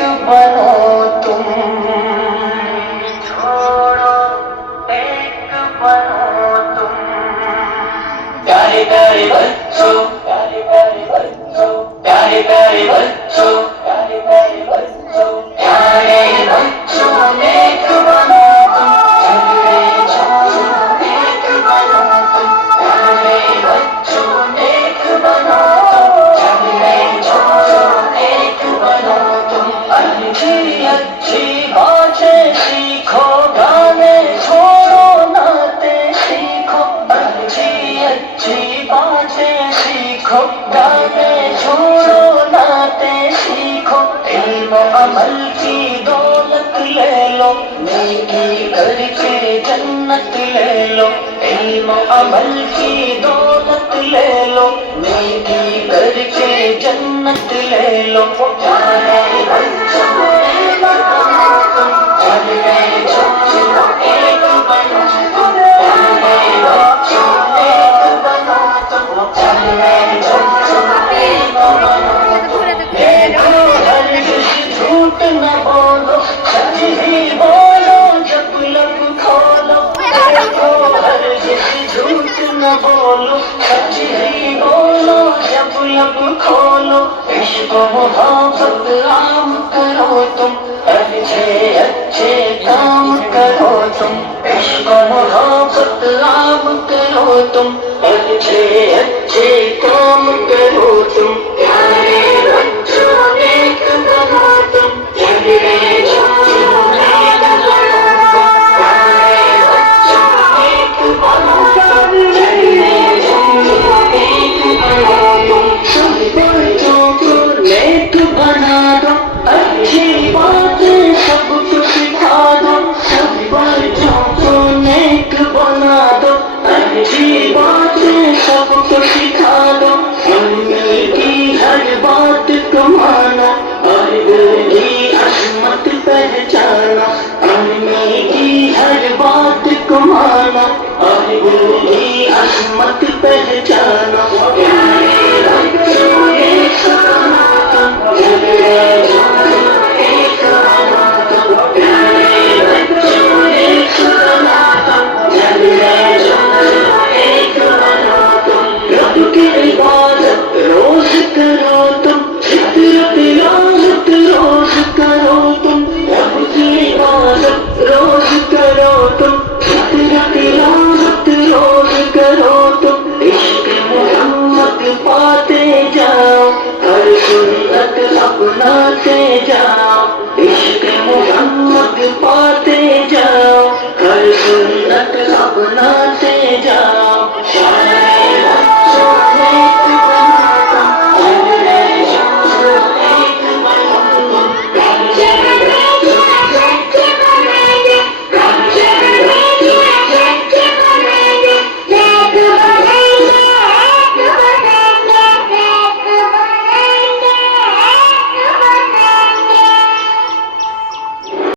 बनो तुम, छोड़ो एक बनो तुम। प्यारे प्यारे बच्चों, प्यारे प्यारे बच्चों, प्यारे प्यारे बच्चों, प्यारे प्यारे बच्चों, प्यारे बच्चों नेक बनो तुम, झगड़े छोड़ो एक बनो तुम। प्यारे बच्चों नेक बनो तुम, झगड़े छोड़ो एक बनो तुम। अच्छी अच्छी बातें सीखो, गाने छोड़ो नाते सीखो। अच्छी अच्छी बातें सीखो, गाने छोड़ो नाते सीखो। इल्म अमल की दौलत ले लो, नेकी करके जन्नत ले लो। इल्म अमल की दौलत ले लो, नेकी करके जन्नत ले लो। प्यारे बच्चों एक बनो तुम, झगड़े छोड़ो एक बनो तुम। प्यारे बच्चों एक बनो तुम, झगड़े छोड़ो एक बनो तुम। देखो हरगिज़ झूठ न बोलो, सच ही बोलो जब लब खोलो। देखो हरगिज़ झूठ न बोलो, सच ही बोलो जब लब खोलो। इश्क मोहब्बत आम करो तुम, अच्छे अच्छे काम करो तुम। इश्क मोहब्बत आम करो तुम, अच्छे अच्छे काम करो तुम। प्यारे बच्चों नेक बनो तुम, झगड़े छोड़ो एक बनो तुम। प्यारे बच्चों नेक बनो तुम, झगड़े छोड़ो एक बनो तुम। सब बच्चों को नेक बना दो, अच्छी बातें सबको सिखा दो। सब बच्चों को नेक बना दो, अच्छी बातें सबको सिखा दो। मम्मी की हर बात को मानो, और दिल की अजमत पहचानो। मम्मी की हर बात को मानो, और दिल की अजमत पहचानो। प्यारे बच्चों एक बनो तुम, झगड़े छोड़ो एक बनो तुम। प्यारे बच्चों एक बनो तुम, झगड़े छोड़ो एक बनो तुम। रब की इबादत रोज करो तुम, फितरत इबादत रोज करो तुम। रब की इबादत रोज करो तुम, फितरत इबादत रोज करो तुम। इश्क मोहम्मद पाते जाओ, हर सुन्नत अपनाते जाओ। इश्क मोहम्मद